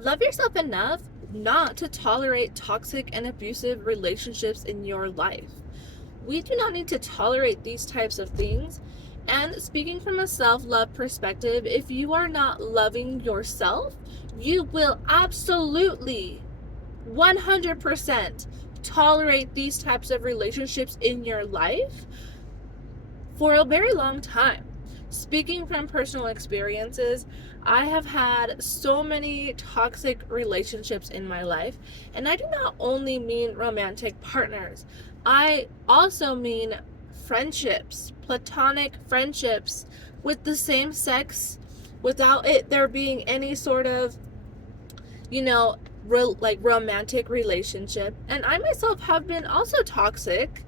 Love yourself enough not to tolerate toxic and abusive relationships in your life. We do not need to tolerate these types of things. And speaking from a self love perspective, if you are not loving yourself, you will absolutely 100% tolerate these types of relationships in your life for a very long time. Speaking from personal experiences, I have had so many toxic relationships in my life, and I do not only mean romantic partners, I also mean friendships, platonic friendships with the same sex without it there being any sort of, you know, like romantic relationship. And I myself have been also toxic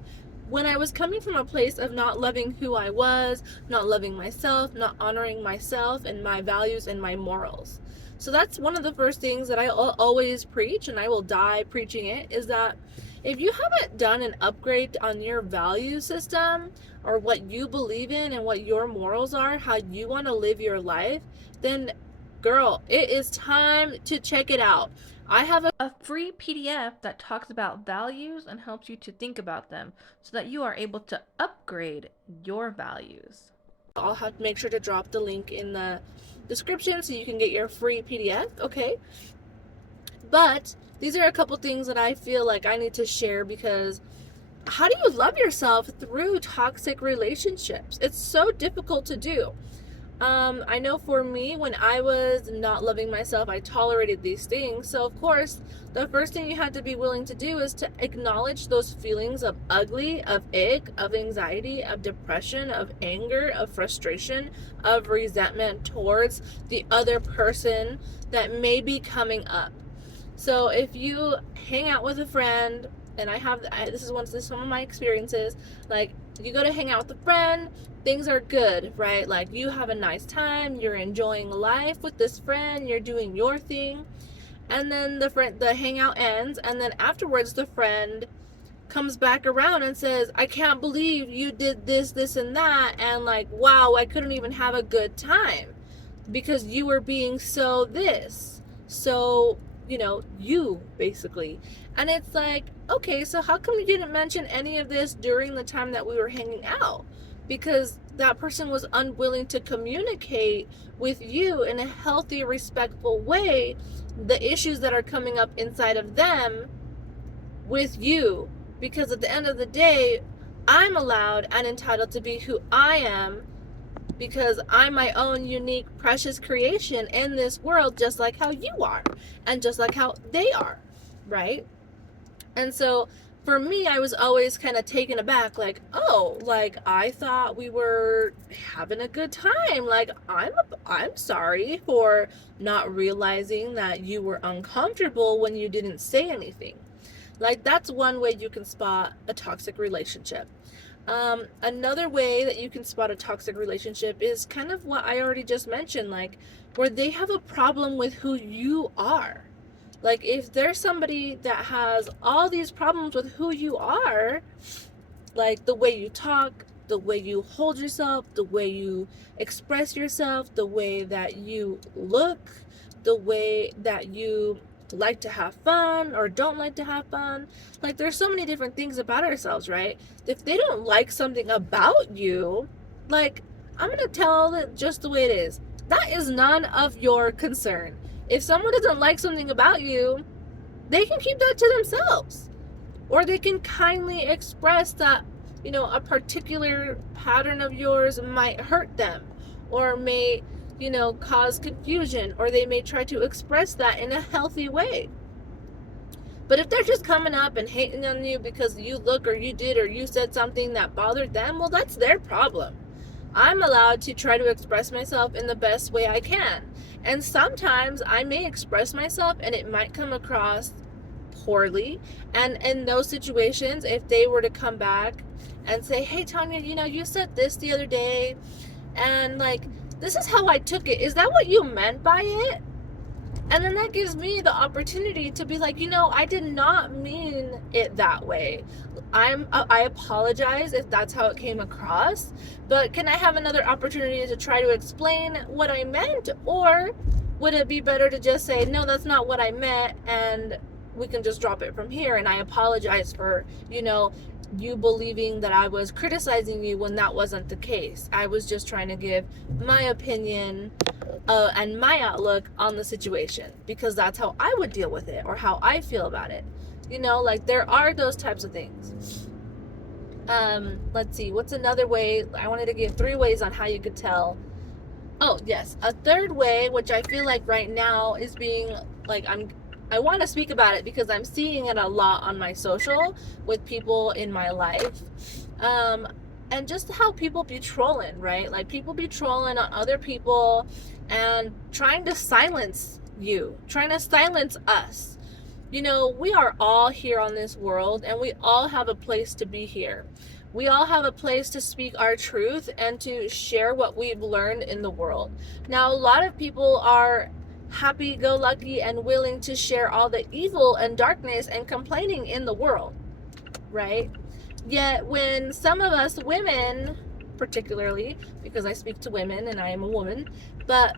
when I was coming from a place of not loving who I was, not loving myself, not honoring myself and my values and my morals. So that's one of the first things that I always preach, and I will die preaching it, is that if you haven't done an upgrade on your value system or what you believe in and what your morals are, how you want to live your life, then girl, it is time to check it out. I have a free PDF that talks about values and helps you to think about them so that you are able to upgrade your values. I'll have to make sure to drop the link in the description so you can get your free PDF, okay? But these are a couple things that I feel like I need to share, because how do you love yourself through toxic relationships? It's so difficult to do. I know for me, when I was not loving myself, I tolerated these things. So, of course, the first thing you have to be willing to do is to acknowledge those feelings of ugly, of ick, of anxiety, of depression, of anger, of frustration, of resentment towards the other person that may be coming up. So, if you hang out with a friend, and this is some of my experiences, like, you go to hang out with a friend, things are good, right? Like, you have a nice time, you're enjoying life with this friend, you're doing your thing, and then the hangout ends, and then afterwards the friend comes back around and says, I can't believe you did this and that, and like, wow, I couldn't even have a good time because you were being so this, so, you basically. And it's like, okay, so how come you didn't mention any of this during the time that we were hanging out? Because that person was unwilling to communicate with you in a healthy, respectful way the issues that are coming up inside of them with you. Because at the end of the day, I'm allowed and entitled to be who I am, because I'm my own unique, precious creation in this world, just like how you are and just like how they are, right? And so for me, I was always kind of taken aback, like, oh, like, I thought we were having a good time. Like, I'm sorry for not realizing that you were uncomfortable when you didn't say anything. Like, that's one way you can spot a toxic relationship. Another way that you can spot a toxic relationship is kind of what I already just mentioned, like, where they have a problem with who you are. Like, if there's somebody that has all these problems with who you are, like the way you talk, the way you hold yourself, the way you express yourself, the way that you look, the way that you like to have fun or don't like to have fun. Like, there's so many different things about ourselves, right? If they don't like something about you, like, I'm going to tell it just the way it is. That is none of your concern. If someone doesn't like something about you, they can keep that to themselves. Or they can kindly express that, a particular pattern of yours might hurt them, or may, cause confusion, or they may try to express that in a healthy way. But if they're just coming up and hating on you because you look or you did or you said something that bothered them, well, that's their problem. I'm allowed to try to express myself in the best way I can. And sometimes I may express myself and it might come across poorly. And in those situations, if they were to come back and say, hey, Tanya, you said this the other day, and like, this is how I took it. Is that what you meant by it? And then that gives me the opportunity to be like, I did not mean it that way. I apologize if that's how it came across, but can I have another opportunity to try to explain what I meant? Or would it be better to just say, no, that's not what I meant, and we can just drop it from here, and I apologize for, you believing that I was criticizing you when that wasn't the case. I was just trying to give my opinion and my outlook on the situation, because that's how I would deal with it, or how I feel about it. Like, there are those types of things. Let's see, what's another way? I wanted to give 3 ways on how you could tell. Oh, yes. A third way, which I feel like right now is being, like, I want to speak about it because I'm seeing it a lot on my social with people in my life. And just how people be trolling, right? Like, people be trolling on other people and trying to silence you, trying to silence us. We are all here on this world, and we all have a place to be here. We all have a place to speak our truth and to share what we've learned in the world. Now, a lot of people are happy-go-lucky and willing to share all the evil and darkness and complaining in the world, right? Yet when some of us women, particularly because I speak to women and I am a woman, but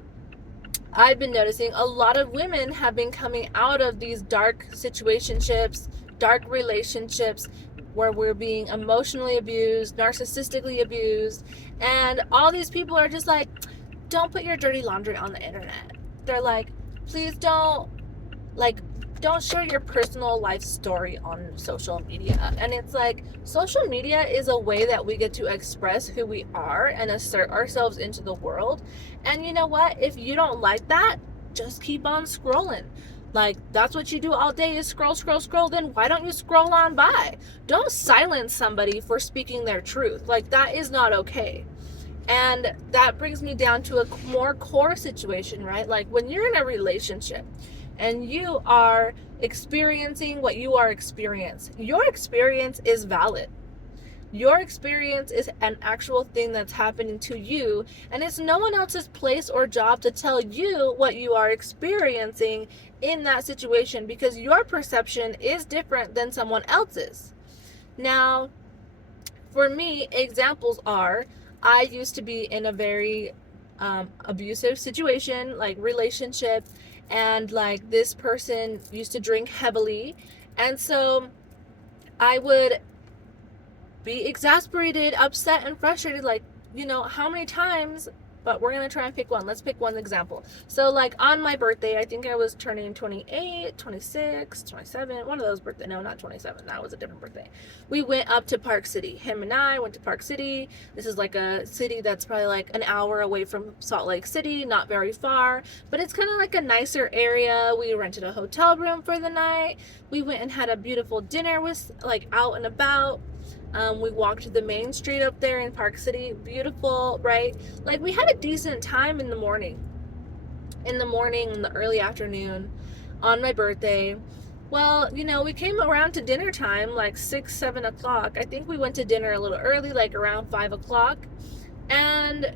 I've been noticing a lot of women have been coming out of these dark situationships, dark relationships, where we're being emotionally abused, narcissistically abused, and all these people are just like, don't put your dirty laundry on the internet. They're like, please don't share your personal life story on social media. And it's like, social media is a way that we get to express who we are and assert ourselves into the world. And you know what? If you don't like that, just keep on scrolling. Like, that's what you do all day is scroll, scroll, scroll. Then why don't you scroll on by? Don't silence somebody for speaking their truth. Like, that is not okay. And that brings me down to a more core situation, right? Like, when you're in a relationship and you are experiencing what you are experiencing, your experience is valid. Your experience is an actual thing that's happening to you, and it's no one else's place or job to tell you what you are experiencing in that situation, because your perception is different than someone else's. Now, for me, examples are, I used to be in a very abusive situation, like relationship, and like this person used to drink heavily, and so I would be exasperated, upset, and frustrated, like, how many times, but we're going to try and pick one. Let's pick one example. So, like, on my birthday, I think I was turning 28, 26, 27, one of those birthdays. No, not 27. That was a different birthday. We went up to Park City. Him and I went to Park City. This is like a city that's probably like an hour away from Salt Lake City, not very far, but it's kind of like a nicer area. We rented a hotel room for the night. We went and had a beautiful dinner with, like, out and about. We walked to the main street up there in Park City. Beautiful, right? Like, we had a decent time in the morning, in the early afternoon on my birthday. Well, we came around to dinner time, like 6, 7 o'clock. I think we went to dinner a little early, like around 5 o'clock. And,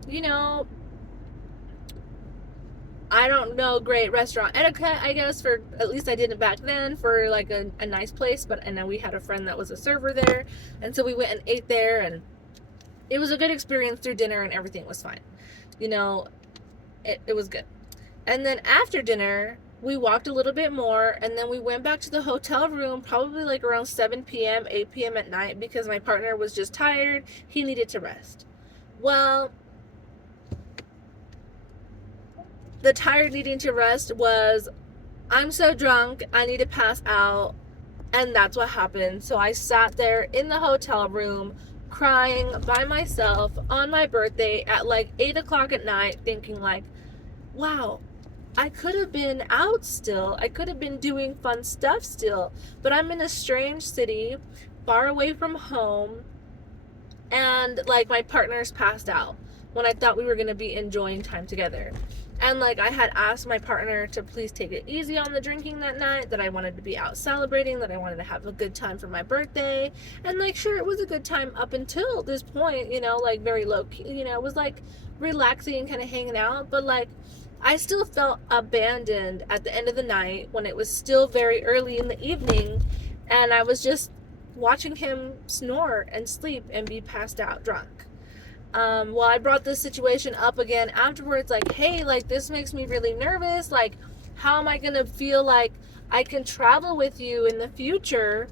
I don't know great restaurant etiquette, I guess, for, at least I didn't back then, for like a nice place, and then we had a friend that was a server there, and so we went and ate there, and it was a good experience through dinner, and everything was fine. It was good. And then after dinner, we walked a little bit more, and then we went back to the hotel room, probably like around 7 p.m., 8 p.m. at night, because my partner was just tired. He needed to rest. Well, the tired needing to rest was, I'm so drunk, I need to pass out, and that's what happened. So I sat there in the hotel room crying by myself on my birthday at like 8 o'clock at night, thinking like, wow, I could have been out still, I could have been doing fun stuff still, but I'm in a strange city far away from home, and like my partner's passed out when I thought we were going to be enjoying time together. And like, I had asked my partner to please take it easy on the drinking that night, that I wanted to be out celebrating, that I wanted to have a good time for my birthday. And like, sure, it was a good time up until this point, like very low key, it was like relaxing and kind of hanging out. But like, I still felt abandoned at the end of the night when it was still very early in the evening, and I was just watching him snore and sleep and be passed out drunk. Well, I brought this situation up again afterwards, like, hey, like, this makes me really nervous. Like, how am I gonna feel like I can travel with you in the future?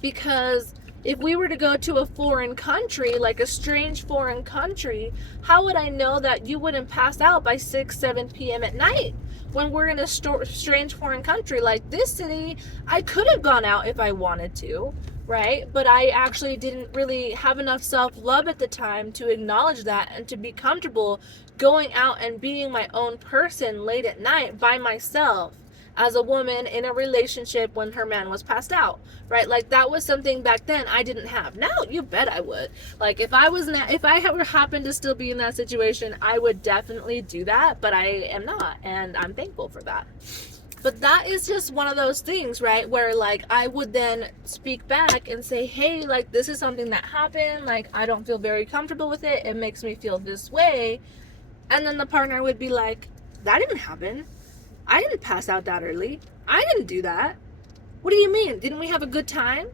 Because if we were to go to a foreign country, like a strange foreign country, how would I know that you wouldn't pass out by 6, 7 p.m. at night? When we're in a strange foreign country like this city, I could have gone out if I wanted to, right? But I actually didn't really have enough self-love at the time to acknowledge that and to be comfortable going out and being my own person late at night by myself as a woman in a relationship when her man was passed out, right? Like, that was something back then I didn't have. Now, you bet I would. Like, if I ever happened to still be in that situation, I would definitely do that, but I am not, and I'm thankful for that. But that is just one of those things, right, where, like, I would then speak back and say, hey, like, this is something that happened, like, I don't feel very comfortable with it, it makes me feel this way. And then the partner would be like, that didn't happen, I didn't pass out that early, I didn't do that. What do you mean? Didn't we have a good time?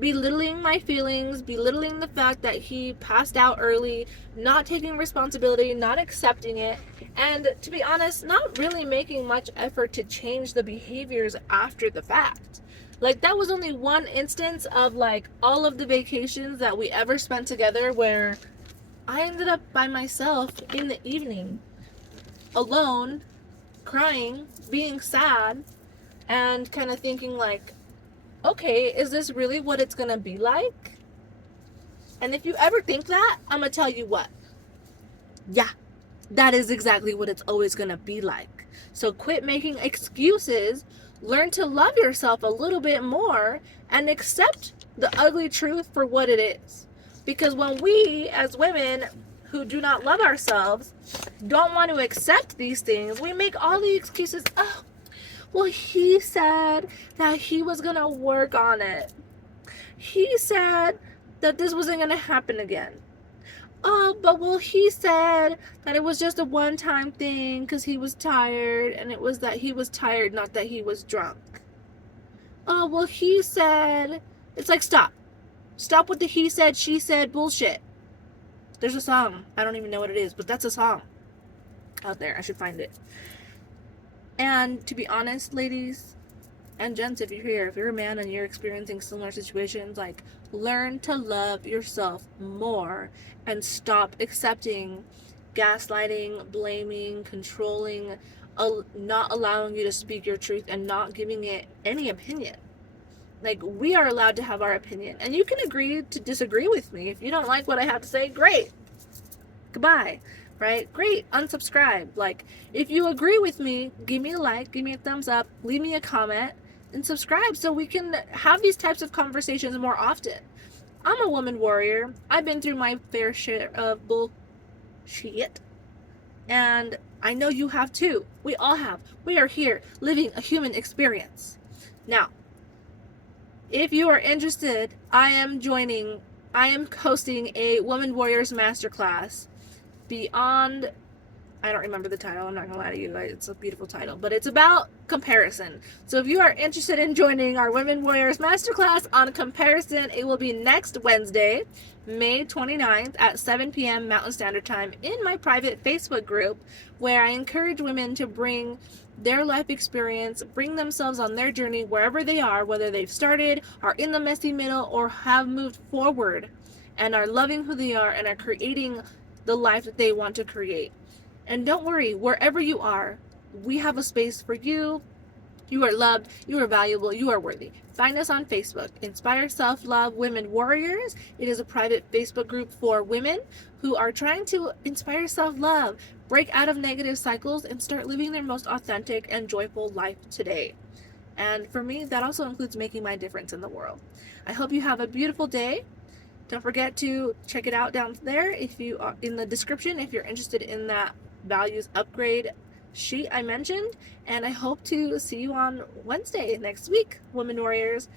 Belittling my feelings, belittling the fact that he passed out early, not taking responsibility, not accepting it, and to be honest, not really making much effort to change the behaviors after the fact. Like, that was only one instance of, like, all of the vacations that we ever spent together where I ended up by myself in the evening, alone, crying, being sad, and kind of thinking, like, okay, is this really what it's gonna be like? And if you ever think that, I'm gonna tell you what. Yeah, that is exactly what it's always gonna be like. So quit making excuses, learn to love yourself a little bit more, and accept the ugly truth for what it is. Because when we, as women who do not love ourselves, don't want to accept these things, we make all the excuses. Oh, well, he said that he was gonna work on it. He said that this wasn't gonna happen again. Oh, but well, he said that it was just a one-time thing because he was tired, and it was that he was tired, not that he was drunk. Oh, well, he said... It's like, stop. Stop with the he said, she said bullshit. There's a song. I don't even know what it is, but that's a song out there. I should find it. And to be honest, ladies and gents, if you're here, if you're a man and you're experiencing similar situations, like, learn to love yourself more and stop accepting gaslighting, blaming, controlling, not allowing you to speak your truth, and not giving it any opinion. Like, we are allowed to have our opinion, and you can agree to disagree with me. If you don't like what I have to say, great. Goodbye. Right? Great. Unsubscribe. Like, if you agree with me, give me a like, give me a thumbs up, leave me a comment, and subscribe so we can have these types of conversations more often. I'm a woman warrior. I've been through my fair share of bullshit, and I know you have too. We all have. We are here living a human experience. Now, if you are interested, I am hosting a Woman Warriors Masterclass beyond, I don't remember the title, I'm not gonna lie to you, it's a beautiful title, but it's about comparison. So if you are interested in joining our Women Warriors Masterclass on comparison, it will be next Wednesday, May 29th at 7 p.m. Mountain Standard Time in my private Facebook group, where I encourage women to bring their life experience, bring themselves on their journey wherever they are, whether they've started, are in the messy middle, or have moved forward and are loving who they are and are creating the life that they want to create. And don't worry, wherever you are, we have a space for you. You are loved, you are valuable, you are worthy. Find us on Facebook, Inspire Self-Love Women Warriors. It is a private Facebook group for women who are trying to inspire self-love, break out of negative cycles, and start living their most authentic and joyful life today. And for me, that also includes making my difference in the world. I hope you have a beautiful day. Don't forget to check it out down there if you are in the description if you're interested in that values upgrade sheet I mentioned. And I hope to see you on Wednesday next week, Women Warriors.